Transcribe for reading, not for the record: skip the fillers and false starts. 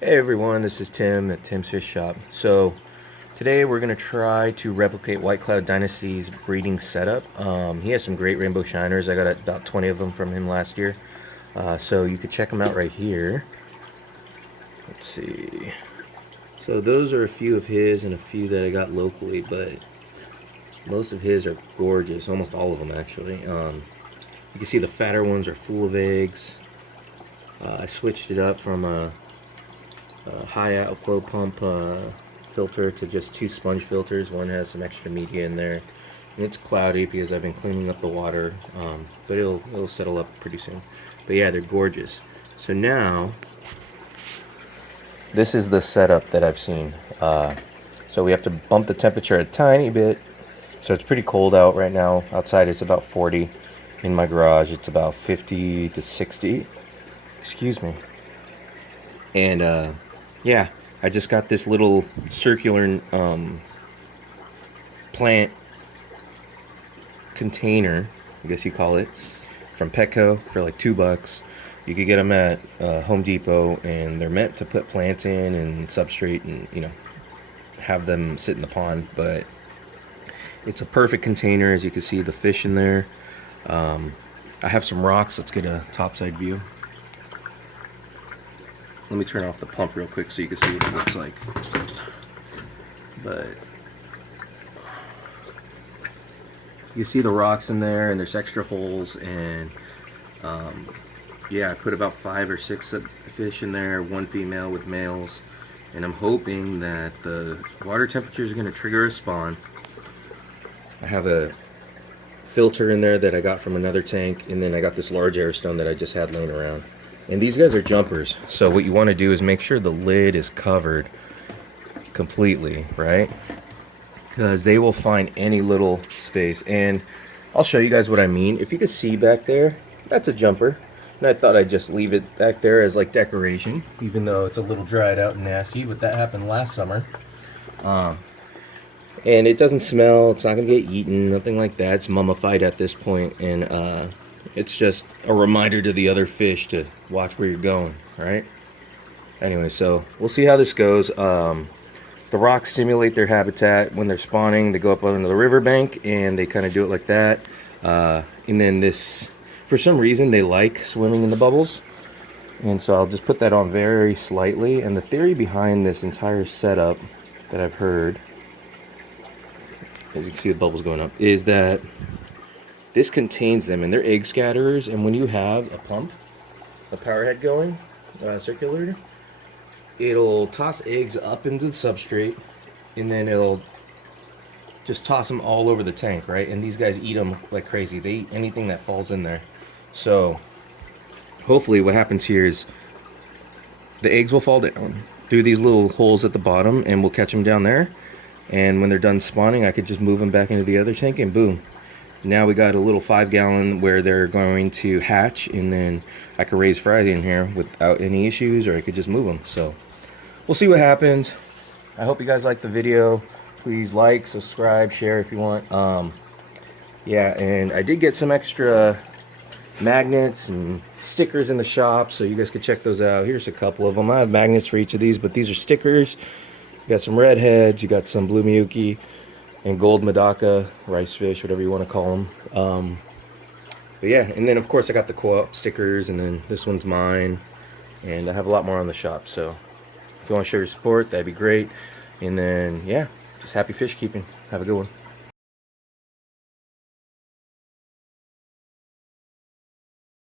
Hey everyone, this is Tim at Tim's Fish Shop. So today we're going to try to replicate White Cloud Dynasty's breeding setup. He has some great rainbow shiners. I got about 20 of them from him last year. So you could check them out right here. Let's see. So those are a few of his and a few that I got locally, but most of his are gorgeous. Almost all of them actually. You can see the fatter ones are full of eggs. I switched it up from a high outflow pump filter to just two sponge filters. One has some extra media in there, and it's cloudy because I've been cleaning up the water, but it'll settle up pretty soon. But yeah, they're gorgeous. So now this is the setup that I've seen. So we have to bump the temperature a tiny bit. So it's pretty cold out right now. Outside it's about 40. In my garage it's about 50 to 60. Excuse me. And yeah, I just got this little circular plant container, I guess you call it, from Petco for like $2. You could get them at Home Depot, and they're meant to put plants in and substrate and, you know, have them sit in the pond. But it's a perfect container. As you can see, the fish in there. I have some rocks. Let's get a topside view. Let me turn off the pump real quick so you can see what it looks like. But you see the rocks in there, and there's extra holes, and yeah, I put about 5 or 6 fish in there, one female with males, and I'm hoping that the water temperature is going to trigger a spawn. I have a filter in there that I got from another tank, and then I got this large Airstone that I just had laying around. And these guys are jumpers, so what you want to do is make sure the lid is covered completely, right? Because they will find any little space. And I'll show you guys what I mean. If you can see back there, that's a jumper. And I thought I'd just leave it back there as like decoration, even though it's a little dried out and nasty, but that happened last summer. And it doesn't smell, it's not going to get eaten, nothing like that. It's mummified at this point, and it's just a reminder to the other fish to watch where you're going, right? Anyway, so we'll see how this goes. The rocks simulate their habitat. When they're spawning, they go up onto the riverbank, and they kind of do it like that. And then this, for some reason, they like swimming in the bubbles. And so I'll just put that on very slightly. And the theory behind this entire setup that I've heard, as you can see the bubbles going up, is that this contains them, and they're egg scatterers. And when you have a pump, a power head going, circulator, it'll toss eggs up into the substrate, and then it'll just toss them all over the tank, right? And these guys eat them like crazy. They eat anything that falls in there. So hopefully what happens here is the eggs will fall down through these little holes at the bottom, and we'll catch them down there. And when they're done spawning, I could just move them back into the other tank, and boom. Now we got a little 5-gallon where they're going to hatch, and then I could raise fries in here without any issues, or I could just move them. So we'll see what happens. I hope you guys like the video. Please like, subscribe, share if you want. Yeah, and I did get some extra magnets and stickers in the shop, so you guys can check those out. Here's a couple of them. I have magnets for each of these, but these are stickers. You got some redheads, you got some blue miyuki, and gold Medaka, rice fish, whatever you want to call them. But yeah, and then of course I got the co-op stickers, and then this one's mine, and I have a lot more on the shop. So if you want to show your support, that'd be great. And then yeah, just happy fish keeping. Have a good one.